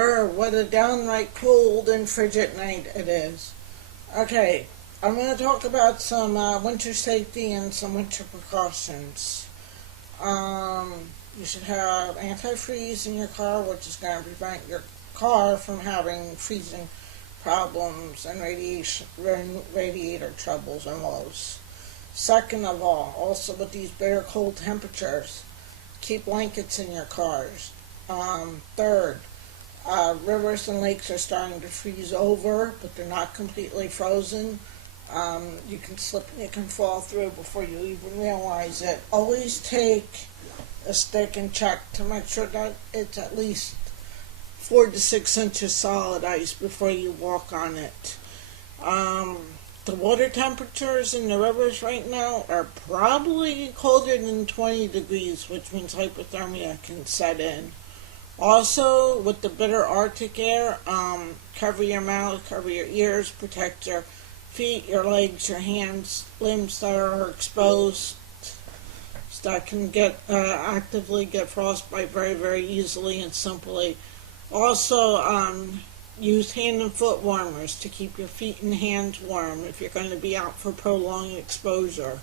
What a downright cold and frigid night it is. Okay, I'm going to talk about some winter safety and some winter precautions. You should have antifreeze in your car, which is going to prevent your car from having freezing problems and radiator troubles and woes. Second of all, also with these bitter cold temperatures, keep blankets in your cars. Third, rivers and lakes are starting to freeze over, but they're not completely frozen. You can slip and you can fall through before you even realize it. Always take a stick and check to make sure that it's at least 4 to 6 inches solid ice before you walk on it. The water temperatures in the rivers right now are probably colder than 20 degrees, which means hypothermia can set in. Also, with the bitter Arctic air, cover your mouth, cover your ears, protect your feet, your legs, your hands, limbs that are exposed, that can actively get frostbite very, very easily and simply. Also, use hand and foot warmers to keep your feet and hands warm if you're going to be out for prolonged exposure.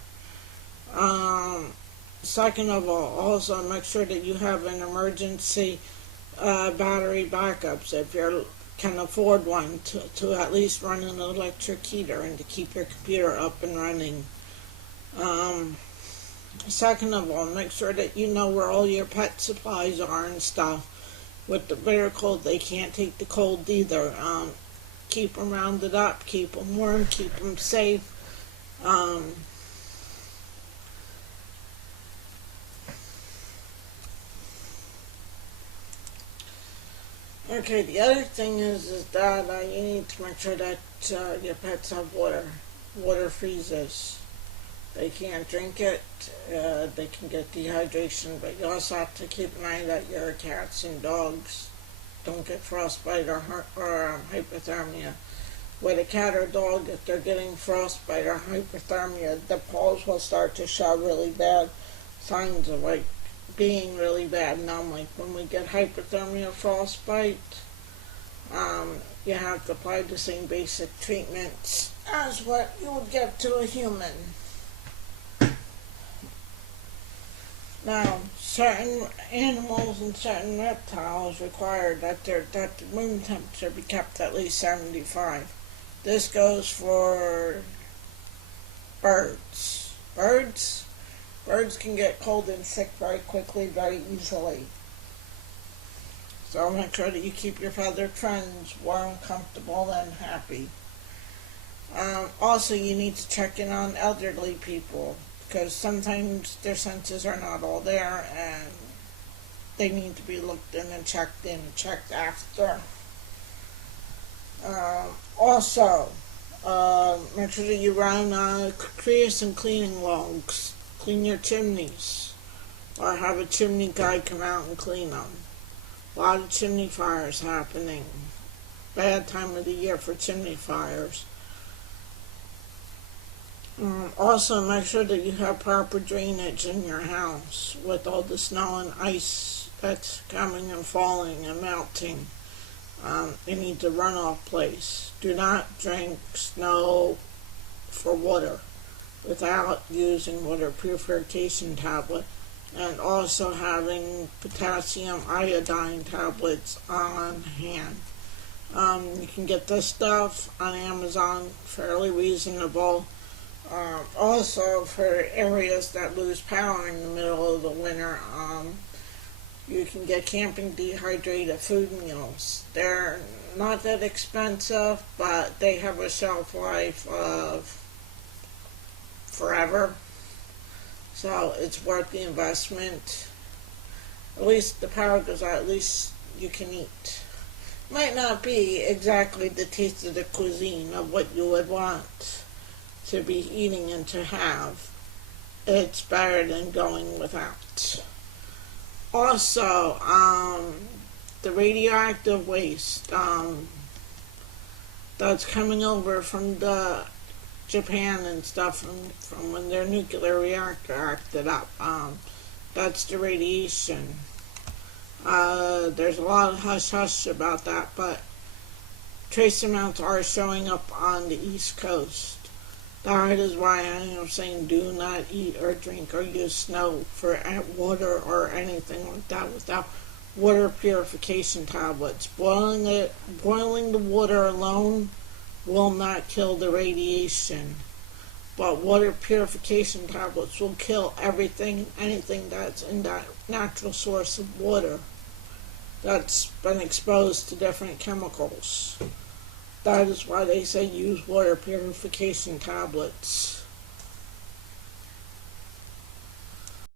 Second of all, also make sure that you have an emergency battery backups if you can afford one to at least run an electric heater and to keep your computer up and running. Second of all, make sure that you know where all your pet supplies are and stuff. With the bitter cold, they can't take the cold either. Keep them rounded up, keep them warm, keep them safe. Okay, the other thing is that you need to make sure that your pets have water. Water freezes. They can't drink it, they can get dehydration, but you also have to keep an eye that your cats and dogs don't get frostbite or hypothermia. With a cat or dog, if they're getting frostbite or hypothermia, the paws will start to show really bad signs of being really bad numb. Like when we get hypothermia, frostbite, you have to apply the same basic treatments as what you would get to a human. Now, certain animals and certain reptiles require that the room temperature be kept at least 75. This goes for birds. Birds can get cold and sick very quickly, very easily. So make sure that you keep your feathered friends warm, comfortable, and happy. Also, you need to check in on elderly people, because sometimes their senses are not all there and they need to be looked in and checked after. Also, make sure that you run creosote cleaning logs. Clean your chimneys, or have a chimney guy come out and clean them. A lot of chimney fires happening. Bad time of the year for chimney fires. Also, make sure that you have proper drainage in your house with all the snow and ice that's coming and falling and melting. You need a runoff place. Do not drink snow for water without using water purification tablet, and also having potassium iodine tablets on hand. You can get this stuff on Amazon, fairly reasonable. Also, for areas that lose power in the middle of the winter, you can get camping dehydrated food meals. They're not that expensive, but they have a shelf life of forever. So it's worth the investment. At least the power goes out, at least you can eat. Might not be exactly the taste of the cuisine of what you would want to be eating and to have. It's better than going without. Also, the radioactive waste that's coming over from the Japan and stuff from when their nuclear reactor acted up. That's the radiation. There's a lot of hush-hush about that, but trace amounts are showing up on the East Coast. That is why I am saying do not eat or drink or use snow for water or anything like that without water purification tablets. Boiling the water alone will not kill the radiation, but water purification tablets will kill anything that's in that natural source of water that's been exposed to different chemicals. That is why they say use water purification tablets.